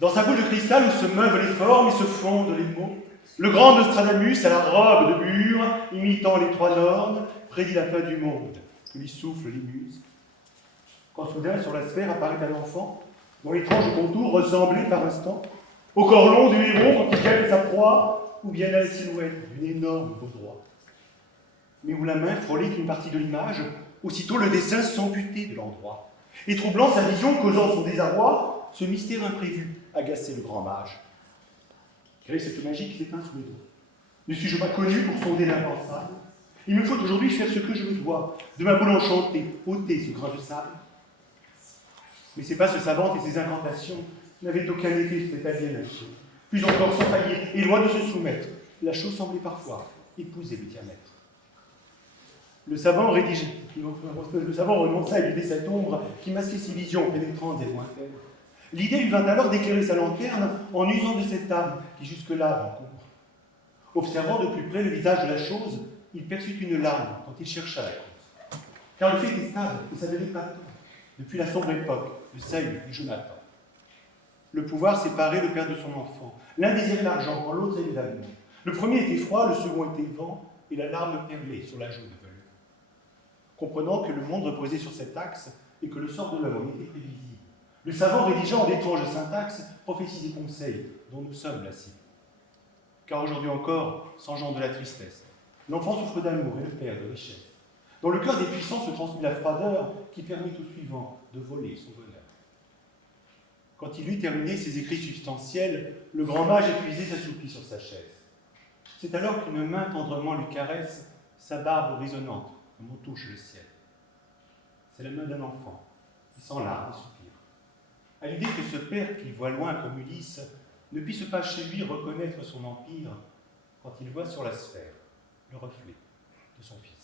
Dans sa boule de cristal où se meuvent les formes et se fondent les mots, le grand Nostradamus, à la robe de bure, imitant les trois nornes, prédit la fin du monde, que lui soufflent les muses. Quand soudain, sur la sphère, apparaît un enfant, dont l'étrange contour ressemblait par instant au corps long du héros quand il jette sa proie, ou bien à la silhouette d'une énorme baudroie. Mais où la main frôlait une partie de l'image, aussitôt le dessin s'amputait de l'endroit, et troublant sa vision, causant son désarroi, ce mystère imprévu agaçait le grand mage. Quelle est cette magie qui s'éteint sous mes doigts? Ne suis-je pas connu pour sonder l'impensable? Il me faut aujourd'hui faire ce que je me dois, de ma boule enchantée, ôter ce grain de sable. Mais ces passes savantes et ces incantations n'avaient aucun effet sur cette aliénation. Puis encore, sans faillir, et loin de se soumettre, la chose semblait parfois épouser le diamètre. Le savant renonça à éluder cette ombre qui masquait ses visions pénétrantes et lointaines. L'idée lui vint alors d'éclairer sa lanterne en usant de cette arme qui jusque-là l'encombre. Observant de plus près le visage de la chose, il perçut une larme quand il chercha la cause. Car le fait est stable et s'avérait patent depuis la sombre époque, le seuil du Jonathan. Le pouvoir séparait le père de son enfant. L'un désirait l'argent, quand l'autre aimait l'amour. Le premier était froid, le second était vent, et la larme perlait sur la joue de velours. Comprenant que le monde reposait sur cet axe et que le sort de l'homme était prévisible, le savant rédigeant en étranges syntaxes prophéties et conseils dont nous sommes la cible. Car aujourd'hui encore, s'engeant de la tristesse, l'enfant souffre d'amour et le père de richesse. Dans le cœur des puissants se transmet la froideur qui permet au suivant de voler son bonheur. Quand il eut terminé ses écrits substantiels, le grand mage épuisé s'assoupit sur sa chaise. C'est alors qu'une main tendrement lui caresse sa barbe résonnante, comme on touche le ciel. C'est la main d'un enfant, qui sans larmes et soupire. À l'idée que ce père qui voit loin comme Ulysse ne puisse pas chez lui reconnaître son empire quand il voit sur la sphère le reflet de son fils.